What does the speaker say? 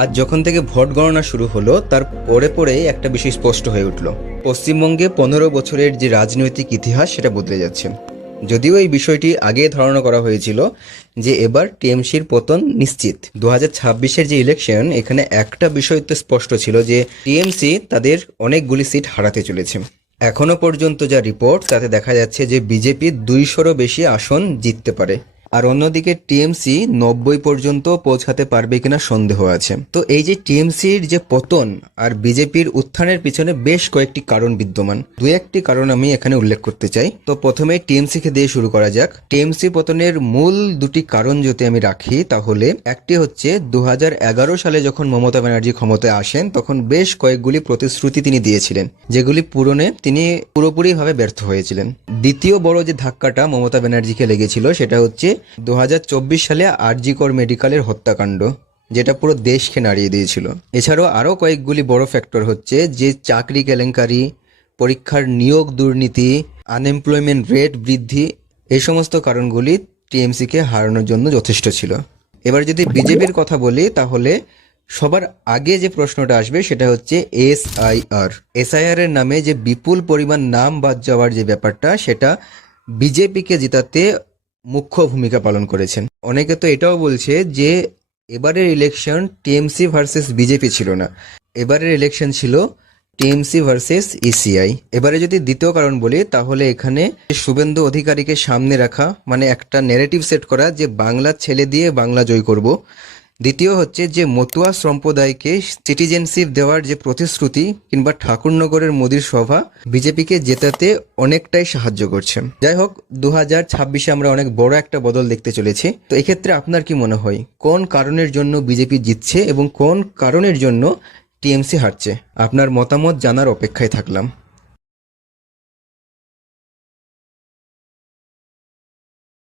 আজ যখন থেকে ভোট গণনা শুরু হলো তার পরে পরেই একটা বিষয় স্পষ্ট হয়ে উঠল। পশ্চিমবঙ্গে 15 বছরের যে রাজনৈতিক ইতিহাস সেটা বদলে যাচ্ছে। যদিও এই বিষয়টি আগে ধারণা করা হয়েছিল যে এবার টিএমসির পতন নিশ্চিত। 2026-এর যে ইলেকশন, এখানে একটা বিষয় তো স্পষ্ট ছিল যে টিএমসি তাদের অনেকগুলি সিট হারাতে চলেছে। এখনো পর্যন্ত যা রিপোর্ট তাতে দেখা যাচ্ছে যে বিজেপি 200-রও বেশি আসন জিততে পারে, আর অন্যদিকে টিএমসি 90 পর্যন্ত পৌঁছাতে পারবে কিনা সন্দেহ আছে। তো এই যে টিএমসির যে পতন আর বিজেপির উত্থানের পিছনে বেশ কয়েকটি কারণ বিদ্যমান। দু একটি কারণ আমি এখানে উল্লেখ করতে চাই। তো প্রথমে টিএমসি কে দিয়ে শুরু করা যাক। টিএমসি পতনের মূল দুটি কারণ যদি আমি রাখি, তাহলে একটি হচ্ছে 2011 সালে যখন মমতা ব্যানার্জি ক্ষমতায় আসেন তখন বেশ কয়েকগুলি প্রতিশ্রুতি তিনি দিয়েছিলেন, যেগুলি পূরণে তিনি পুরোপুরিভাবে ব্যর্থ হয়েছিলেন। দ্বিতীয় বড় যে ধাক্কাটা মমতা ব্যানার্জিকে লেগেছিল সেটা হচ্ছে 2024 সালে আরজি কর মেডিকেলের হত্যাকাণ্ড, যেটা পুরো দেশকে নাড়িয়ে দিয়েছিল। এছাড়াও আরও কয়েকগুলি বড় ফ্যাক্টর হচ্ছে যে চাকরি কেলেঙ্কারি, পরীক্ষার নিয়োগ দুর্নীতি, আনএমপ্লয়মেন্ট রেট বৃদ্ধি। এই সমস্ত কারণগুলি টিএমসিকে হারানোর জন্য যথেষ্ট ছিল। এবার যদি বিজেপির কথা বলি, তাহলে সবার আগে যে প্রশ্নটা আসবে সেটা হচ্ছে এসআইআর এর নামে যে বিপুল পরিমাণ নাম বাদ যাওয়ার যে ব্যাপারটা, সেটা বিজেপিকে জেতাতে মুখ্য ভূমিকা পালন করেছেন। অনেকে তো এটাও বলছে যে এবারের ইলেকশন টিএমসি ভার্সেস বিজেপি ছিল না, এবারের ইলেকশন ছিল টিএমসি ভার্সেস ইসিআই। এবারে যদি দ্বিতীয় কারণ বলি, তাহলে এখানে শুভেন্দু অধিকারীকে সামনে রাখা, মানে একটা ন্যারেটিভ সেট করা যে বাংলা ছেলে দিয়ে বাংলা জয় করব। দ্বিতীয় হচ্ছে যে মতুয়া সম্প্রদায়কে সিটিজেনশিপ দেওয়ার যে প্রতিশ্রুতি, কিংবা ঠাকুরনগরের মোদির সভা বিজেপিকে জেতাতে অনেকটাই সাহায্য করছে। যাই হোক, 2026-এ আমরা অনেক বড় একটা বদল দেখতে চলেছি। তো এক্ষেত্রে আপনার কি মনে হয় কোন কারণের জন্য বিজেপি জিতছে এবং কোন কারণের জন্য টিএমসি হারছে? আপনার মতামত জানার অপেক্ষায় থাকলাম।